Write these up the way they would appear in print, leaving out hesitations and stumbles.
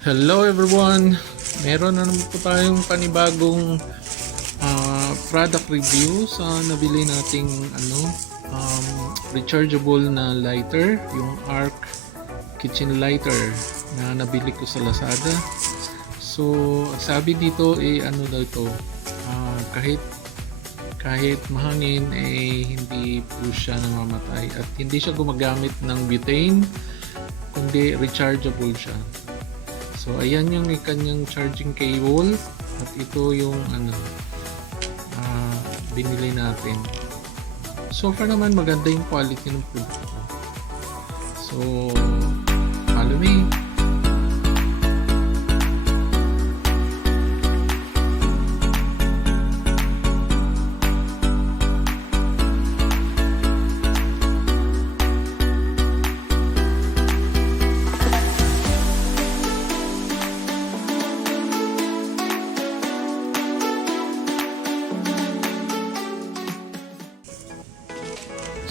Hello everyone! Meron na naman po tayong panibagong product review sa nabili nating rechargeable na lighter, yung Arc kitchen lighter na nabili ko sa Lazada. So, sabi dito ano daw ito, kahit mahangin hindi po siya namamatay at hindi siya gumagamit ng butane kundi rechargeable siya. So ayan yung kanyang charging cable at ito yung binili natin. So far naman maganda yung quality ng produkto. So follow me.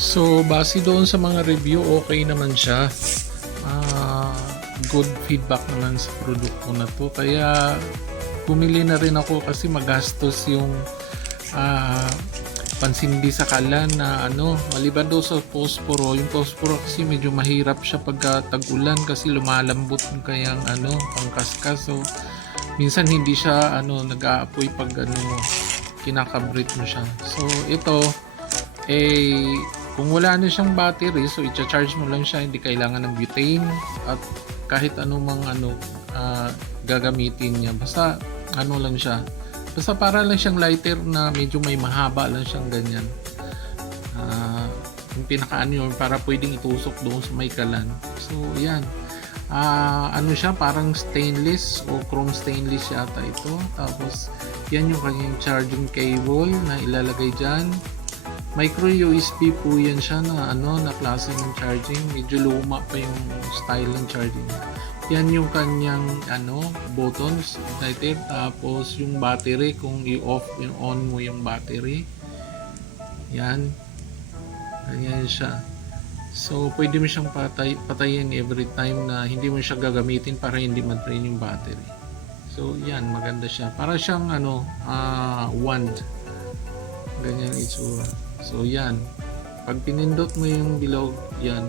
So, base doon sa mga review, okay naman siya. Good feedback naman sa produkto na to. Kaya, bumili na rin ako kasi magastos yung pansindi sa kalan na maliban daw sa posporo. Yung posporo kasi medyo mahirap siya pagka tag-ulan kasi lumalambot yung kayang pangkaskas. So, minsan hindi siya nag-aapoy pag kinakabrit mo siya. So, ito, kung wala na siyang battery, so i-charge mo lang siya, hindi kailangan ng butane at kahit anumang gagamitin niya. Basta lang siya. Basta para lang siyang lighter na medyo may mahaba lang siyang ganyan. Yung pinakaano yun, para pwedeng itusok doon sa may kalan. So, yan. Siya, parang stainless o chrome stainless yata ito. Tapos, yan yung kanyang charging cable na ilalagay dyan. Micro USB po yan siya na na klase ng charging. Medyo luma pa yung style ng charging. Yan yung kanyang buttons, ignited. Tapos yung battery, kung i-off, yung on mo yung battery. Yan. Ganyan siya. So, pwede mo siyang patayin every time na hindi mo siya gagamitin para hindi ma-drain yung battery. So, yan. Maganda siya. Para siyang wand. Ganyan itsura. So yan, pag pinindot mo yung bilog, yan,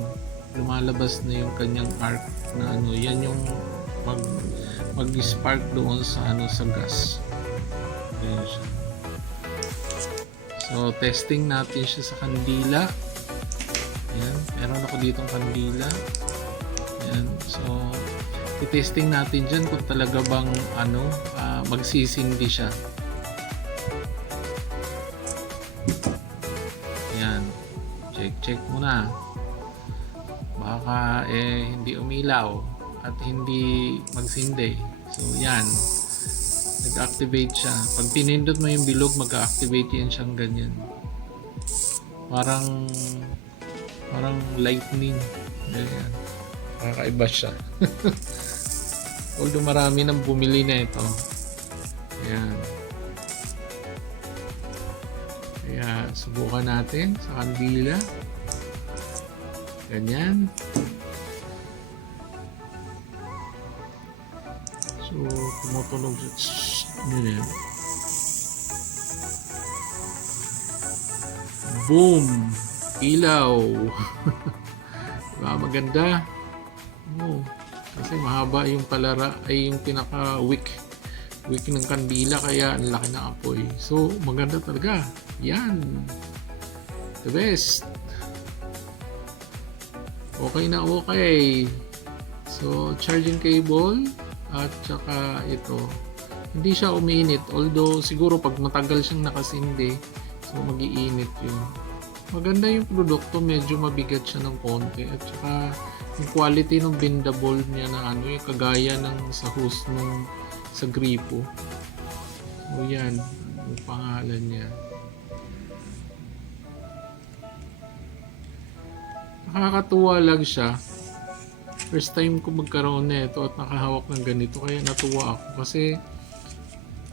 lumalabas na yung kanyang arc na yan yung mag-spark doon sa sa gas. Ganyan siya. So testing natin siya sa kandila. Yan, meron ako ditong kandila. Yan, so i-testing natin dyan kung talaga bang magsisindi siya. Yan, check muna, baka hindi umilaw at hindi magsindi. So yan, nag-activate siya. Pag pinindot mo yung bilog, mag-activate yan siyang ganyan, parang lightning, ganyan. Kakaiba siya. Although marami nang bumili na ito. Yan. Kaya subukan natin sa kandila. Ganyan. So, tumutunog siya. Boom! Ilaw! Diba? Maganda. Oh, kasi mahaba yung yung pinaka-wick ng kandila, kaya ang laki ng apoy. So, maganda talaga. Yan. The best. Okay na okay. So, charging cable at saka ito. Hindi siya uminit. Although, siguro pag matagal siyang nakasindi, so mag-iinit yun. Maganda yung produkto. Medyo mabigat siya ng konti. At saka, yung quality ng bendable niya na yung kagaya ng sa hose sa gripo. So, yan. Yung pangalan niya. Nakakatuwa lang siya. First time ko magkaroon nito at nakahawak ng ganito, kaya natuwa ako kasi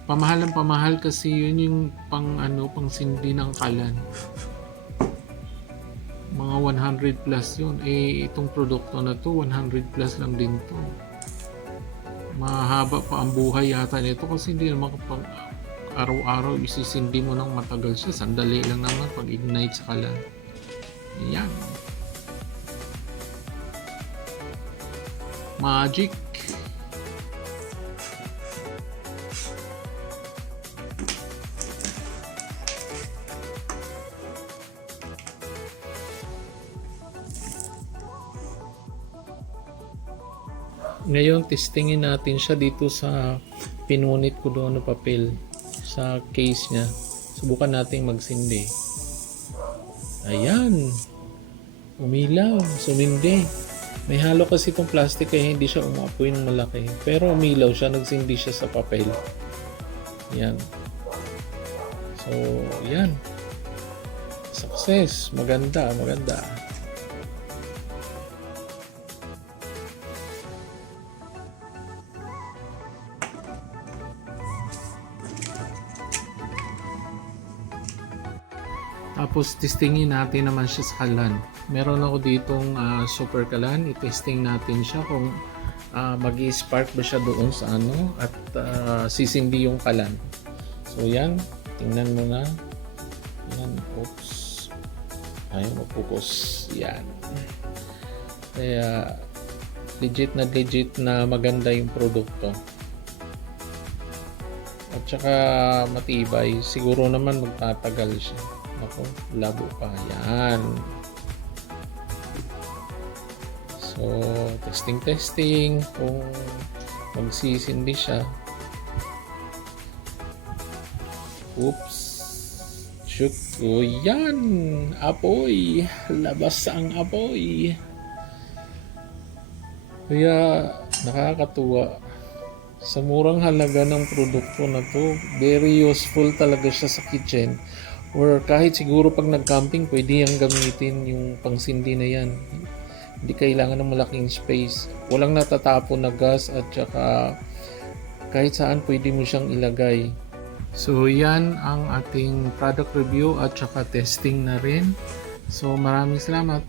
pamahal kasi yun yung pang sindi ng kalan. Mga 100 plus yun. Itong produkto na to 100 plus lang din to. mahaba pa ang buhay yata nito kasi hindi naman kapag araw-araw isisindi mo ng matagal siya. Sandali lang naman pag ignite sa kalan. Yan. Magic. Ngayon, testingin natin siya dito sa pinunit ko doon na papel sa case niya. Subukan nating magsindi. Ayan. Umilaw. Sumindi. May halo kasi itong plastic kaya hindi siya umapoy ng malaki. Pero umilaw siya. Nagsindi siya sa papel. Yan. So, yan. Success. Maganda. Maganda. Tapos testingin natin naman siya sa kalan. Meron ako ditong super kalan. I-testing natin siya kung mag-i-spark ba siya doon sa ano at sisindi yung kalan. So yan, tingnan mo na. Yan, oops. Ayaw mapukos. Yan. Kaya legit na maganda yung produkto. At saka matibay. Siguro naman magtatagal siya. Ako, labo pa. Yan. So, testing kung magsisindi siya. Oops. Shoot ko. Yan. Apoy. Labas ang apoy. Kaya, nakakatuwa. Sa murang halaga ng produkto na to, very useful talaga siya sa kitchen. Or kahit siguro pag nag-camping, pwede yung gamitin yung pangsindi na yan. Hindi kailangan ng malaking space. Walang natatapon na gas at saka kahit saan pwede mo siyang ilagay. So yan ang ating product review at saka testing na rin. So maraming salamat.